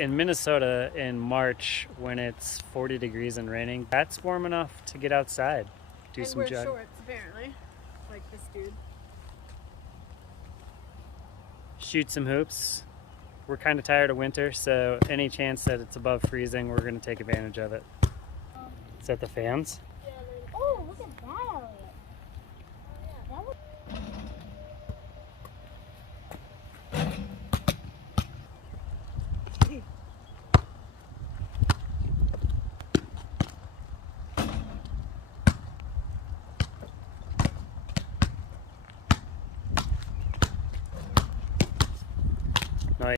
In Minnesota in March, when it's 40 degrees and raining, that's warm enough to get outside, do and some wear jogging. shorts apparently, like this dude. Shoot some hoops. We're kind of tired of winter, so any chance that it's above freezing, we're going to take advantage of it. Is that the fans?